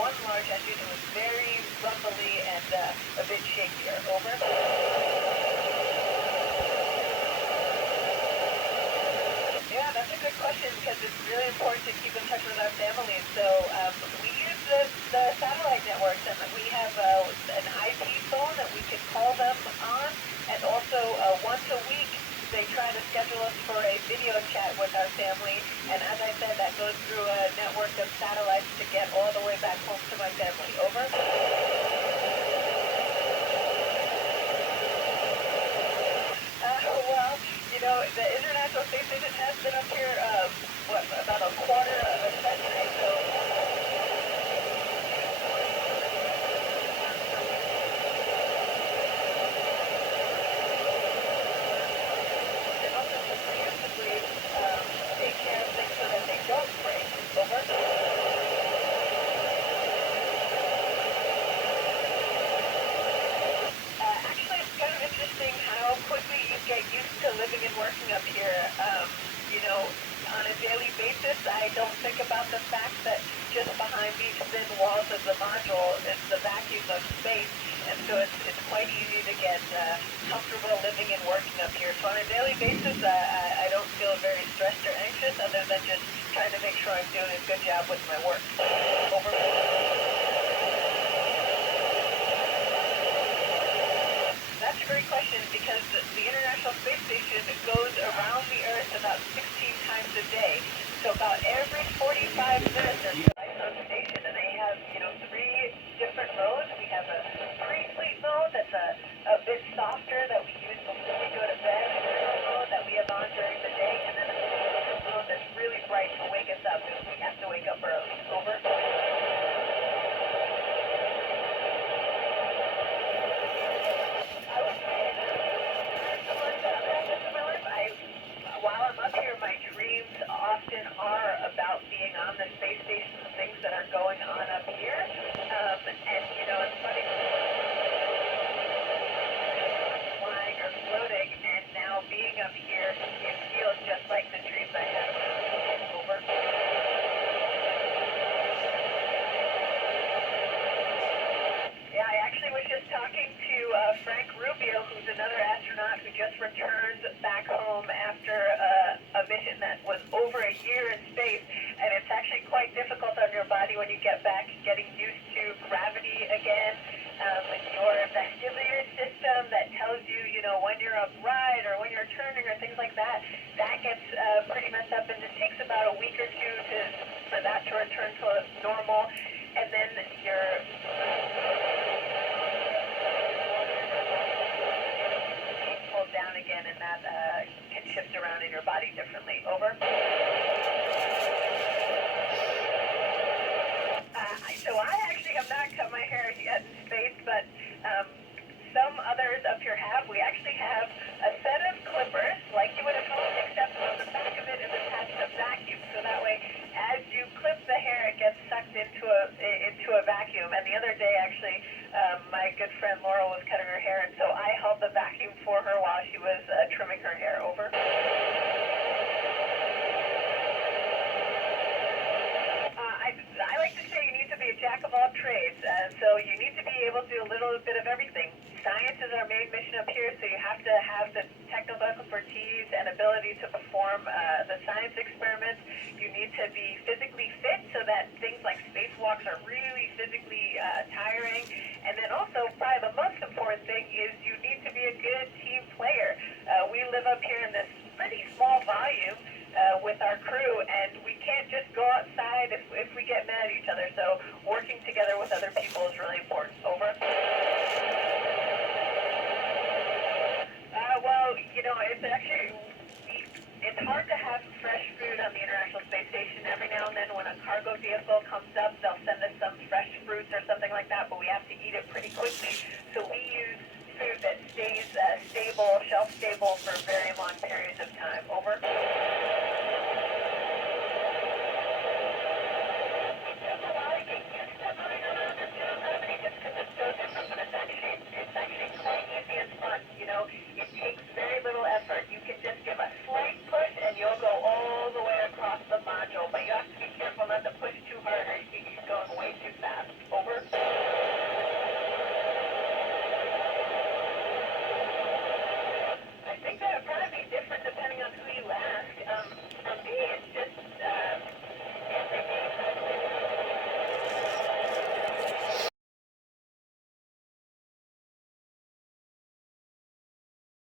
one large engine. It was very rumbly and a bit shakier. Over. Yeah, that's a good question because it's really important to keep in touch with our families. So we use the satellite networks, and we have an IP phone that we can call them on, and also once a week they try to schedule us for a video chat with our family. And as I said, that goes through a network of satellites to get all the way back home to my family. Over. Well, the International Space Station has been up here, about a quarter of a century, so... And also continuously take care of things so that they don't break. Over. Actually, it's kind of interesting how quickly you get used to living and working up here. On a daily basis, I don't think about the fact that just behind these thin walls of the module is the vacuum of space, and so it's quite easy to get comfortable living and working up here. So on a daily basis, I don't feel very stressed or anxious, other than just trying to make sure I'm doing a good job with my work. Over. That's a great question, because the International Space Station goes around the Earth about 16 times a day. So about every 45 minutes there's a light on the station, and they have, 3 different modes. We have a pre-sleep mode that's a bit softer that we use before we go to bed, a mode that we have on during the day, and then a mode that's really bright to wake us up if we have to wake up early. Over. While I'm up here, my dreams often are about being on the space station and things that are going on up here. And, it's funny, flying or floating, and now being up here, it feels just like the dreams I had. Over. Yeah, I actually was just talking to Frank Rubio, who's another astronaut who just returned back home after a mission that was over a year in space, and it's actually quite difficult on your body when you get back, getting used to gravity again. Your vestibular system that tells you, when you're upright or when you're turning or things like that, that gets pretty messed up, and it takes about a week or two for that to return to normal, and then your pulled down again, and that can shift around in your body differently. Over. So I actually have not cut my hair yet in space, but some others up here have. We actually have a set of clippers, like you would at home, except on the back of it is attached a vacuum. So that way, as you clip the hair, it gets sucked into a vacuum. And the other day, actually, my good friend Laurel was cutting her hair, and so I held the vacuum for her while she was trimming her hair. Over. I like to say you need to be a jack of all trades, so you need to be able to do a little bit of everything. Science is our main mission up here, so you have to have the technical expertise and ability to perform the science experiments. You need to be physically fit, so that things like spacewalks are really physically tiring. And then also, probably the most important thing is you need to be a good team player. We live up here in this pretty small volume with our crew, and we can't just go outside if we get mad at each other. So working